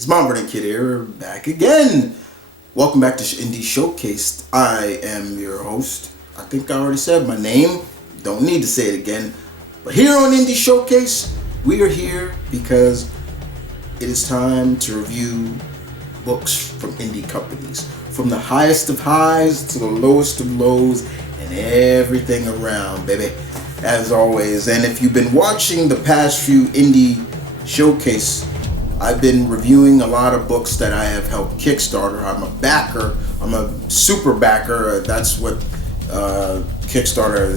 TheMtVernonKid here, back again. Welcome back to Indie Showcase. I am your host. I think I already said my name. Don't need to say it again. But here on Indie Showcase, we are here because it is time to review books from indie companies. From the highest of highs to the lowest of lows and everything around, baby. As always. And if you've been watching the past few Indie Showcase, I've been reviewing a lot of books that I have helped Kickstarter. I'm a backer. I'm a super backer. That's what Kickstarter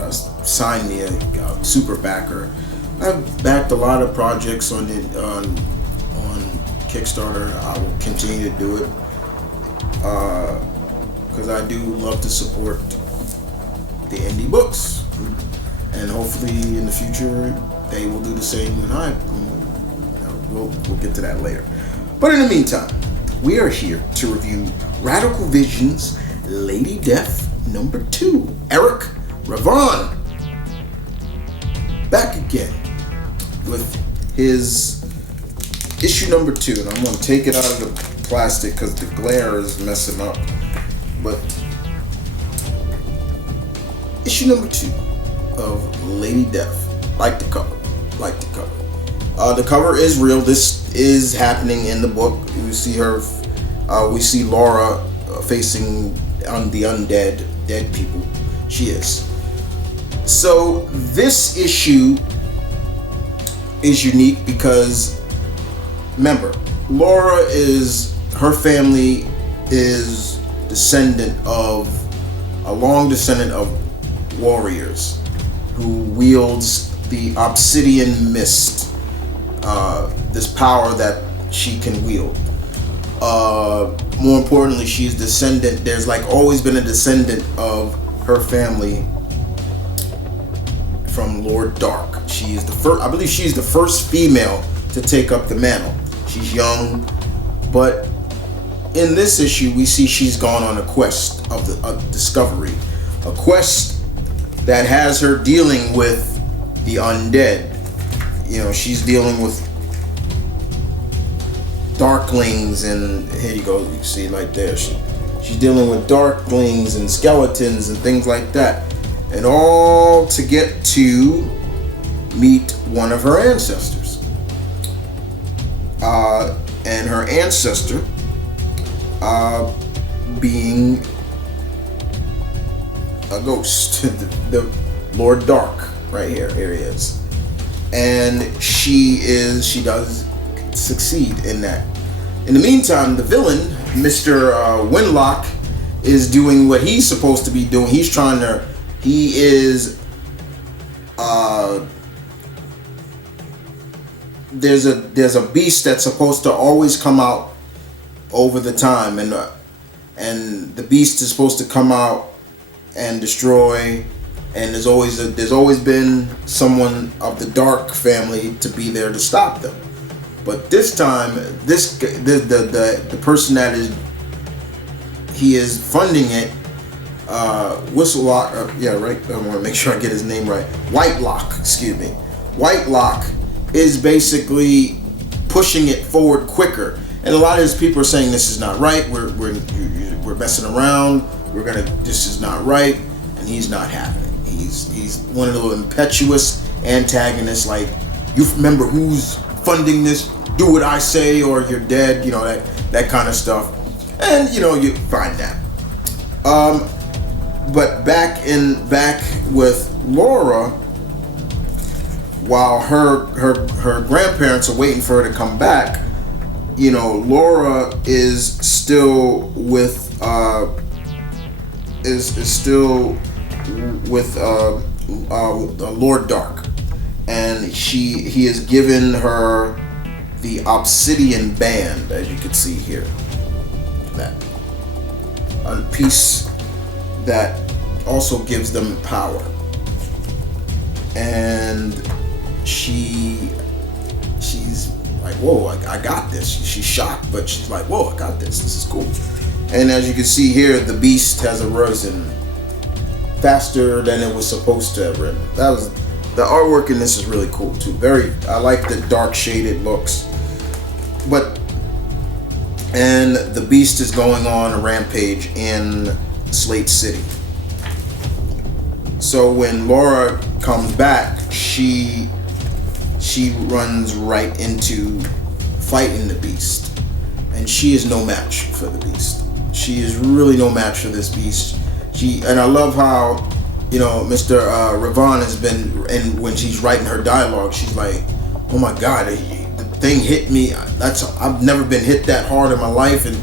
has signed me, a super backer. I've backed a lot of projects on Kickstarter. I will continue to do it because I do love to support the indie books, and hopefully in the future they will do the same when I. We'll get to that later. But in the meantime, we are here to review Radical Visions Lady Death number 2. Eric Ravon back again with his issue number 2. And I'm going to take it out of the plastic because the glare is messing up. But issue number 2 of Lady Death. Like the cover. The cover is real. This is happening in the book. We see her. We see Laura facing the undead, dead people. She is. So this issue is unique because, remember, Laura her family is a long descendant of warriors who wields the obsidian mist. This power that she can wield. More importantly, she's descendant. There's always been a descendant of her family from LadyDarke. She is the first. I believe she's the first female to take up the mantle. She's young, but in this issue, we see she's gone on a quest of discovery, a quest that has her dealing with the undead. You know, she's dealing with darklings, and here you go, you can see right there. She's dealing with darklings and skeletons and things like that, and all to get to meet one of her ancestors. And her ancestor being a ghost, the LadyDarke, right here. Here he is. And she does succeed in that. In the meantime, the villain, Mr. Winlock, is doing what he's supposed to be doing. There's a beast that's supposed to always come out over the time, and the beast is supposed to come out and destroy. And there's always been someone of the Dark family to be there to stop them. But this time, the person that he is funding it, Whistlelock, yeah, right. I want to make sure I get his name right. Whitelock, excuse me. Whitelock is basically pushing it forward quicker, and a lot of his people are saying this is not right. We're messing around. This is not right, and he's not having it. He's one of those impetuous antagonists, like, you remember who's funding this, do what I say or you're dead, you know, that kind of stuff. And you find that. But back with Laura, while her grandparents are waiting for her to come back, Laura is still with LadyDarke, and he has given her the obsidian band, as you can see here, that a piece that also gives them power. And she's like, whoa, I got this. She's shocked, but she's like, whoa, I got this. This is cool. And as you can see here, the beast has arisen faster than it was supposed to have risen. The artwork in this is really cool too. I like the dark shaded looks. But and the Beast is going on a rampage in Slate City. So when Laura comes back, she runs right into fighting the Beast, and she is no match for the Beast. She is really no match for this Beast. And I love how, Mr. Ravon has been, and when she's writing her dialogue, she's like, "Oh my God, the thing hit me. I've never been hit that hard in my life." And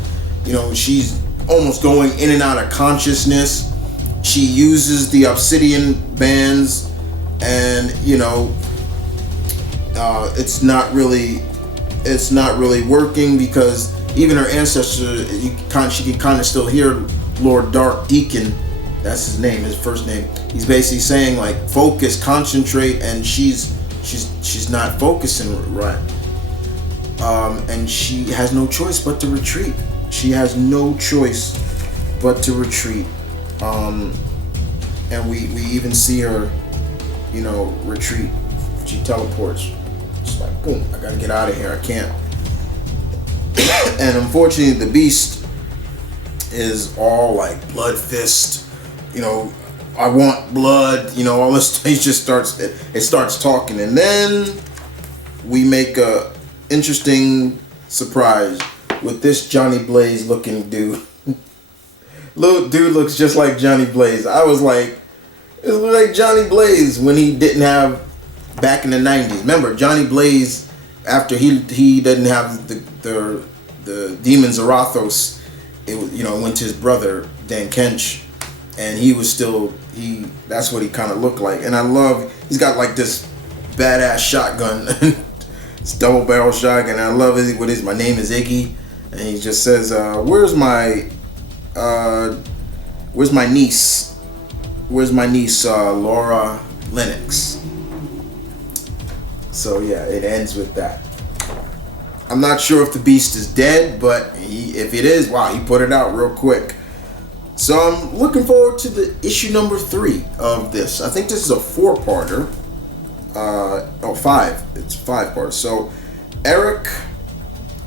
she's almost going in and out of consciousness. She uses the obsidian bands, and it's not really working, because even her ancestor, she can kind of still hear Lord Dark Deacon. That's his name, his first name. He's basically saying, like, focus, concentrate, and she's not focusing right. And she has no choice but to retreat. She has no choice but to retreat. And we even see her, retreat. She teleports. She's like, boom, I gotta get out of here. I can't. And unfortunately, the Beast is all like blood fist. I want blood. All this. It just starts talking, and then we make a interesting surprise with this Johnny Blaze looking dude. Little dude looks just like Johnny Blaze. I was like, it looks like Johnny Blaze when he didn't have, back in the 90s. Remember, Johnny Blaze, after he didn't have the Demon Zarathos, it went to his brother Dan Kench, and he was still that's what he kind of looked like. And I love, he's got like this badass shotgun. It's double barrel shotgun. I love it. My name is Iggy, and he just says, where's my niece? Where's my niece, Laura Lennox? So yeah, it ends with that. I'm not sure if the Beast is dead, but if it is, wow, he put it out real quick. So I'm looking forward to the issue number 3 of this. I think this is a 4-parter. 5. It's 5 parts. So Eric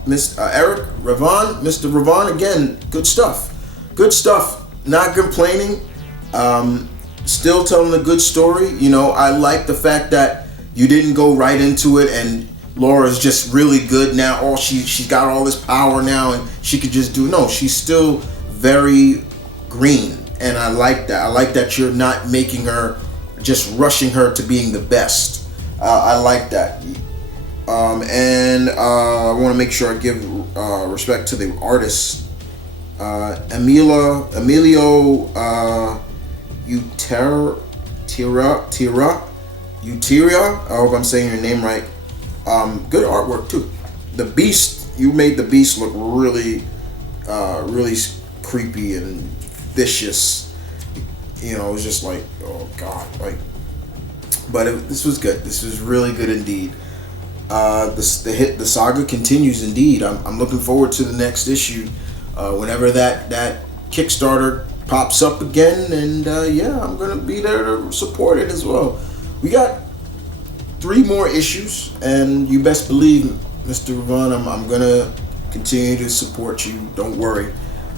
Ravon, Mr. Ravon, again, good stuff. Not complaining. Still telling a good story. I like the fact that you didn't go right into it and Laura's just really good now. She's got all this power now and she could just do. No, she's still very green, and I like that. I like that you're not making her, just rushing her to being the best. I like that. And I want to make sure I give respect to the artist, Emilio Uteria. I hope I'm saying your name right. Good artwork too. The Beast, you made the Beast look really, really creepy and vicious. It was just like, oh God, like. But this was good. This was really good indeed. The saga continues indeed. I'm looking forward to the next issue, whenever that Kickstarter pops up again, and yeah, I'm gonna be there to support it as well. We got 3 more issues, and you best believe, Mr. Ravon, I'm gonna continue to support you. Don't worry,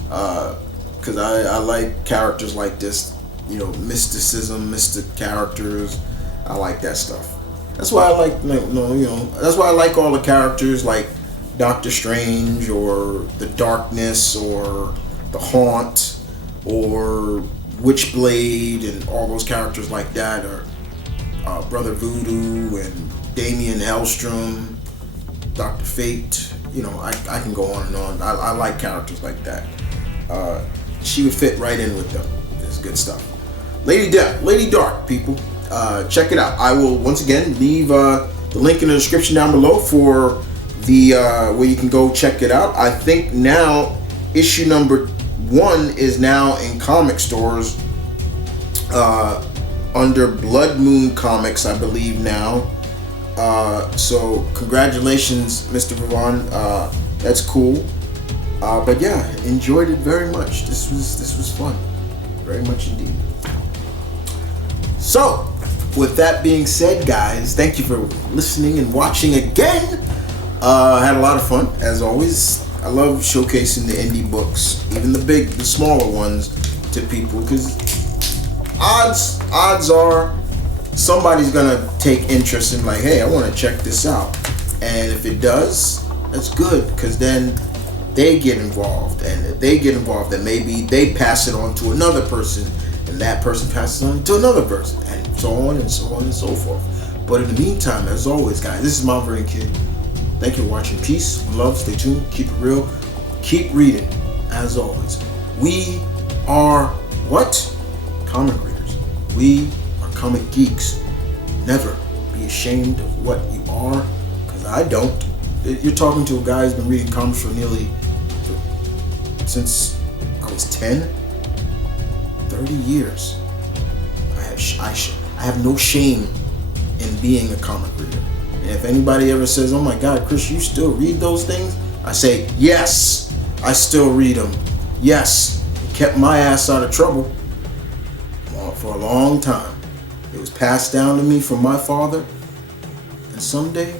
because I like characters like this. Mysticism, mystic characters. I like that stuff. That's why I like, that's why I like all the characters like Doctor Strange or the Darkness or the Haunt or Witchblade and all those characters like that, or Brother Voodoo and Damian Hellstrom, Dr. Fate. I can go on and on. I like characters like that. She would fit right in with them. It's good stuff. LadyDarke, people. Check it out. I will once again leave the link in the description down below for the where you can go check it out. I think now issue number 1 is now in comic stores under Blood Moon Comics, I believe now. So congratulations, Mr. Ravon. That's cool. But yeah, enjoyed it very much. This was fun, very much indeed. So, with that being said, guys, thank you for listening and watching again. Had a lot of fun, as always. I love showcasing the indie books, even the smaller ones, to people, because odds are somebody's gonna take interest in, like, hey, I want to check this out, and if it does, that's good, because then they get involved, and if they get involved, then maybe they pass it on to another person, and that person passes it on to another person, and so on and so on and so forth. But in the meantime, as always, guys, this is M.V.K. Thank you for watching. Peace, love, stay tuned, keep it real, keep reading. As always, we are what? Comic readers. We are comic geeks. Never be ashamed of what you are, because I don't. You're talking to a guy who's been reading comics since I was 10, 30 years. I have no shame in being a comic reader. And if anybody ever says, oh my God, Chris, you still read those things? I say, yes, I still read them. Yes, it kept my ass out of trouble for a long time. It was passed down to me from my father. And someday,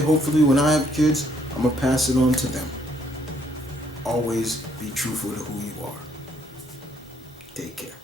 hopefully, when I have kids, I'm going to pass it on to them. Always be truthful to who you are. Take care.